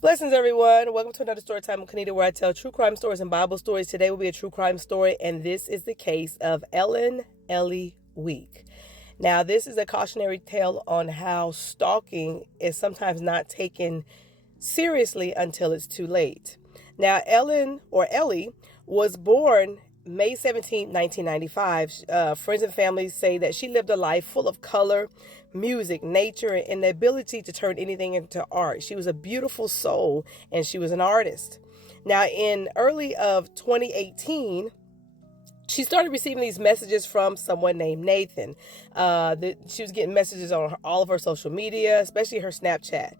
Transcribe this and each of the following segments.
Blessings, everyone. Welcome to another story time with Kanita, where I tell true crime stories and Bible stories. Today will be a true crime story, and this is the case of Ellie Week. Now, this is a cautionary tale on how stalking is sometimes not taken seriously until it's too late. Now, Ellie was born May 17, 1995. Friends and family say that she lived a life full of color, music, nature, and the ability to turn anything into art. She was a beautiful soul, and she was an artist. Now, in early of 2018, she started receiving these messages from someone named Nathan. She was getting messages on all of her social media, especially her Snapchat.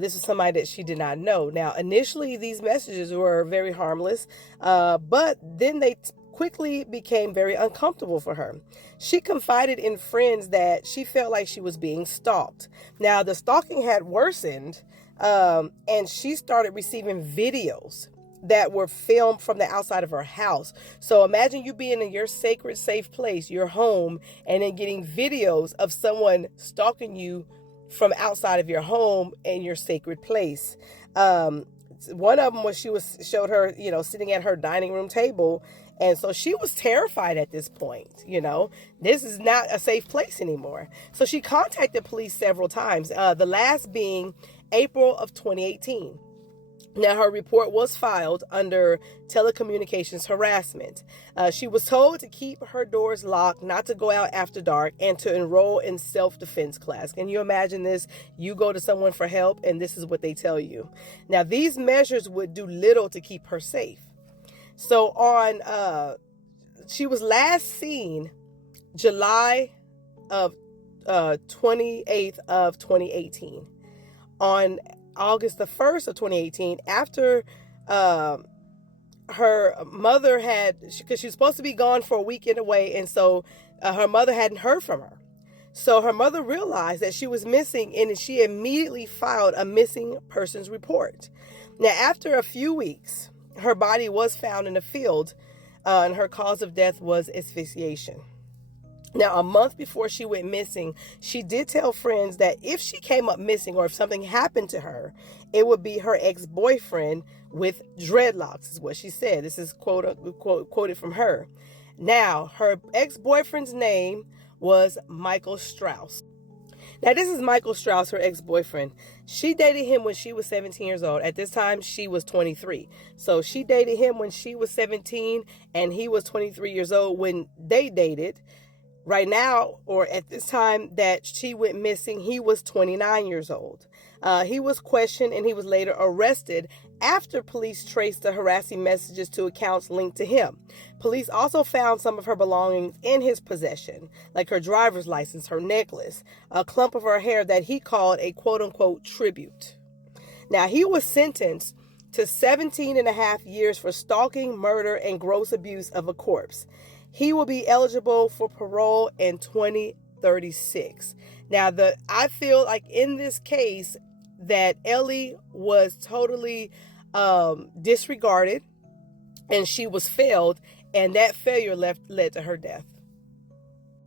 This was somebody that she did not know. Now, initially, these messages were very harmless, but then they quickly became very uncomfortable for her. She confided in friends that she felt like she was being stalked. Now, the stalking had worsened, and she started receiving videos that were filmed from the outside of her house. So imagine you being in your sacred, safe place, your home, and then getting videos of someone stalking you from outside of your home and your sacred place. One of them was showed her, sitting at her dining room table. And so she was terrified at this point. This is not a safe place anymore. So she contacted police several times, the last being April of 2018. Now, her report was filed under telecommunications harassment. She was told to keep her doors locked, not to go out after dark, and to enroll in self-defense class. Can you imagine this? You go to someone for help, and this is what they tell you. Now, these measures would do little to keep her safe. So she was last seen July of 28th of 2018. On August the 1st of 2018, after her mother because she was supposed to be gone for a weekend away, and so her mother hadn't heard from her. So her mother realized that she was missing, and she immediately filed a missing persons report. Now, after a few weeks, her body was found in a field, and her cause of death was asphyxiation. Now, a month before she went missing, she did tell friends that if she came up missing or if something happened to her, it would be her ex-boyfriend with dreadlocks, is what she said. This is quoted from her. Now, her ex-boyfriend's name was Michael Strauss. Now, this is Michael Strauss, her ex-boyfriend. She dated him when she was 17 years old. At this time, she was 23. So she dated him when she was 17, and he was 23 years old when they dated. Right now, or at this time that she went missing, he was 29 years old. He was questioned, and he was later arrested after police traced the harassing messages to accounts linked to him. Police also found some of her belongings in his possession, like her driver's license, her necklace, a clump of her hair that he called a quote-unquote tribute. Now, he was sentenced to 17 and a half years for stalking, murder, and gross abuse of a corpse. He will be eligible for parole in 2036. Now, I feel like in this case that Ellie was totally disregarded, and she was failed, and that failure led to her death.